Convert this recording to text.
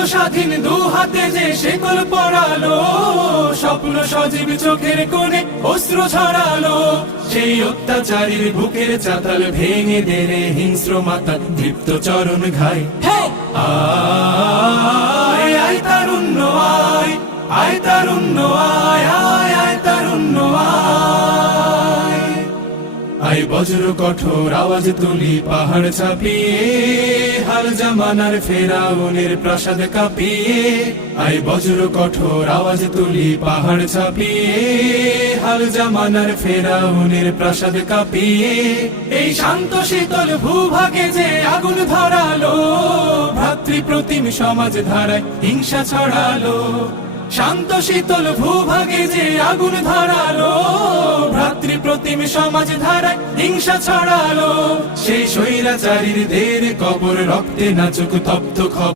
স্বাধীন দু হাতে যে শেকল পড়ালো, স্বপ্ন সজীব চোখের কোণে অস্ত্র ছড়ালো। সেই অত্যাচারীর বুকের চাতাল ভেঙে দেনে হিংস্র মাতা দীপ্ত চরণ ঘাই। আয় আয় তারুণ্য আয়, আয় তারুণ্য আয়, আয় আয় তারুণ্য আয়। আয় বজ্র কঠোর আওয়াজ তুলি পাহাড় ছাপিয়ে, হাল জামানার ফেরাউনের প্রাসাদ কাঁপিয়ে। আয় বজ্র কঠোর আওয়াজ তুলি পাহাড় ছাপিয়ে, হাল জামানার ফেরাউনের প্রাসাদ কাঁপিয়ে। এই শান্ত শীতল ভূভাগে যে আগুন ধরালো, ভ্রাতৃপ্রতিম সমাজ ধারায় হিংসা ছড়ালো। শান্ত শীতল ভূভাগে যে আগুন ধরালো, ভ্রাতৃপ্রতিম সমাজ ধারায় হিংসা ছড়ালো। সেই স্বৈরাচারীর দের কবর রক্তে নাচুক তপ্ত খবর।